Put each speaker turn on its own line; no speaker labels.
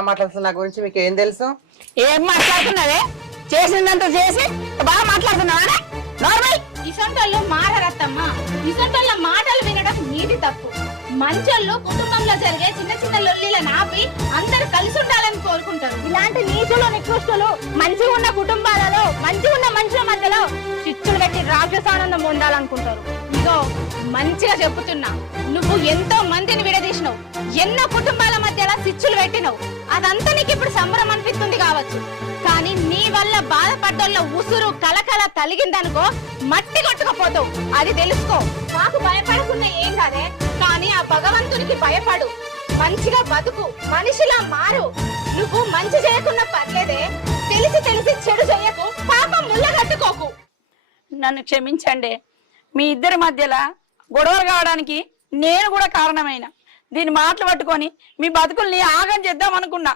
మాట్లాడుతున్న నా గురించి మీకు ఏం తెలుసు?
ఏం మాట్లాడుతున్నావే చేసిందంతా చేసి బాగా మాట్లాడుతున్నావా? నార్మల్.
ఇసొంటోళ్ళు మారరత్తమ్మ ఇసొంటోళ్ళ మాటలు వినడం నీది తప్పు. మంచోళ్ళు కుటుంబంలో జరిగే చిన్న చిన్న లొల్లిల నాపి అందరూ కలిసి ఉండాలని కోరుకుంటారు. ఇలాంటి నీచులు నికృష్టులు మంచిగా ఉన్న కుటుంబాలలో మంచిగా ఉన్న మనుషుల మధ్యలో చిచ్చులు పెట్టి రాక్షసానందం ఉండాలనుకుంటారు. ఇదిగో మంచిగా చెప్పుతున్నా. నువ్వు ఎంతో మందిని విడదీసినావు. ఎన్నో కుటుంబాల మధ్య సిచ్చులు పెట్టినావు. అదంతా నీకు ఇప్పుడు సంబరం అనిపిస్తుంది కావచ్చు. కానీ నీ వల్ల బాధపడ్డోళ్ళ ఉసురు కలకల తలిగిందనుకో మట్టి కొట్టుకపోతావు. అది తెలుసుకో. నాకు భయపడకుండా ఏం కాదే? కానీ ఆ భగవంతునికి భయపడు. మంచిగా బతుకు. మనిషిలా మారు. నువ్వు మంచి చేయకుండా పర్లేదే. తెలిసి తెలిసి చెడు చేయకు. పాపం ముళ్ళగట్టుకోకు
నన్ను క్షమించండి. మీ ఇద్దరి మధ్యలో గొడవలు కావడానికి నేను కూడా కారణమైన. దీని మాటలు పట్టుకొని మీ బతుకుల్ని ఆగం చేద్దాం అనుకున్నా.